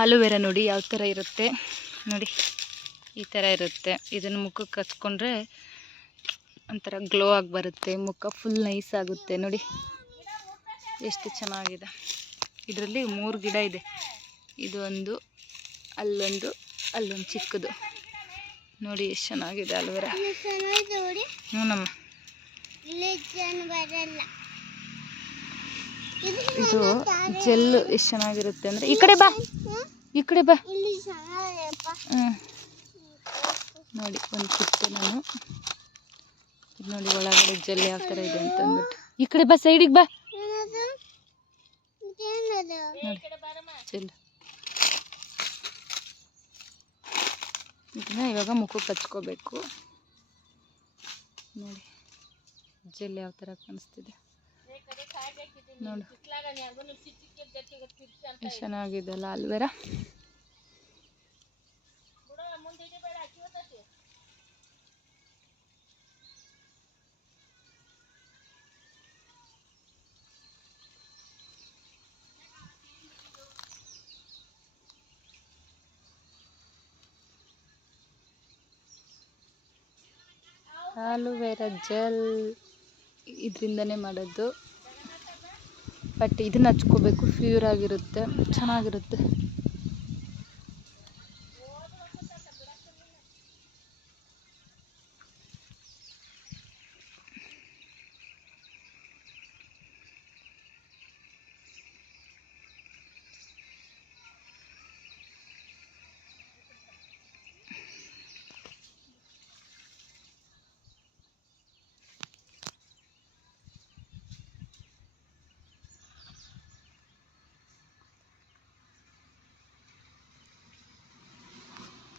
ಆಲೂವೆರಾ ನೋಡಿ ಯಾವ ಥರ ಇರುತ್ತೆ ನೋಡಿ, ಈ ಥರ ಇರುತ್ತೆ. ಇದನ್ನು ಮುಖಕ್ಕೆ ಹಚ್ಕೊಂಡ್ರೆ ಒಂಥರ ಗ್ಲೋ ಆಗಿ ಬರುತ್ತೆ, ಮುಖ ಫುಲ್ ನೈಸ್ ಆಗುತ್ತೆ ನೋಡಿ ಎಷ್ಟು ಚೆನ್ನಾಗಿದೆ. ಇದರಲ್ಲಿ 3 ಗಿಡ ಇದೆ, ಇದು ಒಂದು, ಅಲ್ಲೊಂದು ಚಿಕ್ಕದು ನೋಡಿ ಎಷ್ಟು ಚೆನ್ನಾಗಿದೆ ಆಲೂವೆರಾ. ಹ್ಞೂನಮ್ಮ, ಇದು ಜೆಲ್ಲು ಎಷ್ಟು ಚೆನ್ನಾಗಿರುತ್ತೆ ಅಂದರೆ, ಈ ಕಡೆ ಬಾ ನೋಡಿ ಒಂದು ಕಿತ್ತೆ ನಾನು. ಇದು ನೋಡಿ ಒಳಗಡೆ ಜೆಲ್ ಯಾವ ಥರ ಇದೆ ಅಂತ ಅಂದ್ಬಿಟ್ಟು. ಈ ಕಡೆ ಬಾ, ಸೈಡಿಗೆ ಬಾ ನೋಡಿ ಜೆಲ್. ಇದನ್ನ ಇವಾಗ ಮುಖಕ್ಕೆ ಹಚ್ಕೋಬೇಕು ನೋಡಿ, ಜೆಲ್ ಯಾವ ಥರ ಕಾಣಿಸ್ತಿದೆ ನೋಡಿ, ಎಷ್ಟು ಚೆನ್ನಾಗಿದೆ ಅಲ್ಲ ಆಲೂವೆರಾ. ಆಲೂವೆರಾ ಜೆಲ್ ಇದರಿಂದನೇ ಮಾಡೋದು, ಬಟ್ ಇದನ್ನ ಹಚ್ಕೋಬೇಕು, ಪ್ಯೂರ್ ಆಗಿರುತ್ತೆ, ಚೆನ್ನಾಗಿರುತ್ತೆ.